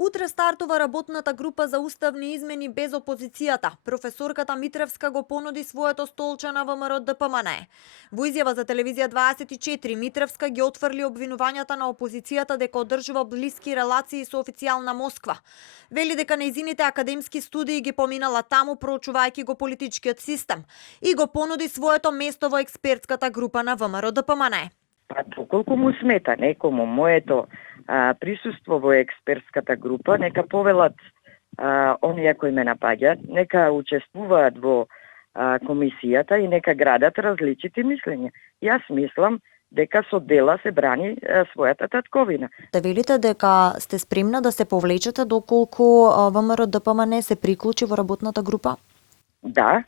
Утре стартува работната група за уставни измени без опозицијата. Професорката Митревска го понуди своето столче на ВМРО ДПМНЕ. Во изјава за телевизија 24 Митревска ги отфрли обвинувањата на опозицијата дека одржува блиски релации со официјална Москва. Вели дека нејзините академски студии ги поминала таму проучувајќи го политичкиот систем и го понуди своето место во експертската група на ВМРО ДПМНЕ. Па доколку му смета некому моето присуство во експертската група, нека повелат оние кои ме напаѓаат, нека учествуваат во комисијата и нека градат различити мислења. Јас мислам дека со дела се брани својата татковина. Да велите дека сте спремна да се повлечете доколку ВМРО ДПМНЕ се приклучи во работната група? Да.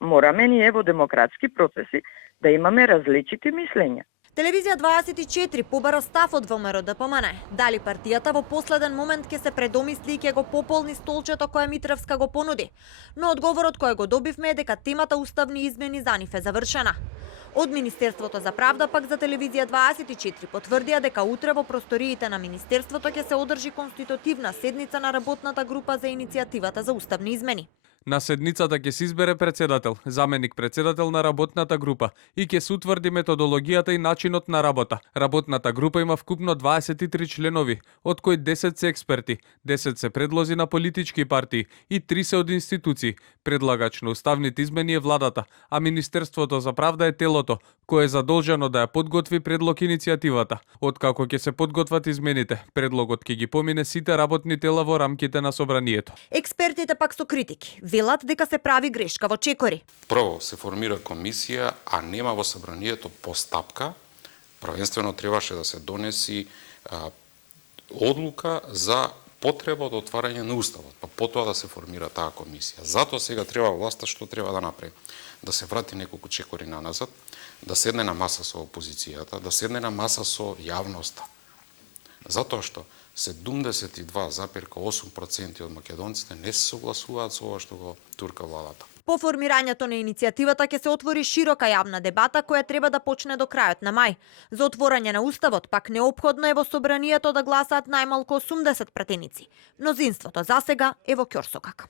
Мораме ние во демократски процеси да имаме различити мислења. Телевизија 24 побара став од ВМРО ДПМНЕ. Дали партијата во последен момент ќе се предомисли и ќе го пополни столчето кое Митревска го понуди. Но одговорот кој го добивме е дека темата уставни измени за нив е завршена. Од Министерството за правда пак за телевизија 24 потврдија дека утре во просториите на Министерството ќе се одржи конститутивна седница на работната група за иницијативата за уставни измени. На седницата ќе се избере председател, заменик председател на работната група и ќе се утврди методологијата и начинот на работа. Работната група има вкупно 23 членови, од кои 10 се експерти, 10 се предлози на политички партии и 3 се од институции. Предлагач на уставните измени е владата, а Министерството за правда е телото, кое е задолжено да ја подготви предлог иницијативата. Откако ќе се подготват измените, предлогот ќе ги помине сите работни тела во рамките на собранието. Експертите пак со критики велат дека се прави грешка во чекори. Прво се формира комисија, а нема во собранието постапка. Првенствено требаше да се донеси одлука за потреба од отварање на уставот, па потоа да се формира таа комисија. Затоа сега треба власта што треба да направи? Да се врати неколку чекори наназад, да седне на маса со опозицијата, да седне на маса со јавноста. Затоа што 72,8% од македонците не се согласуваат со ова што го турка владата. По формирањето на иницијативата ќе се отвори широка јавна дебата која треба да почне до крајот на мај. За отворање на уставот пак неопходно е во собранието да гласаат најмалку 80 пратеници. Мнозинството засега е во ќорсокак.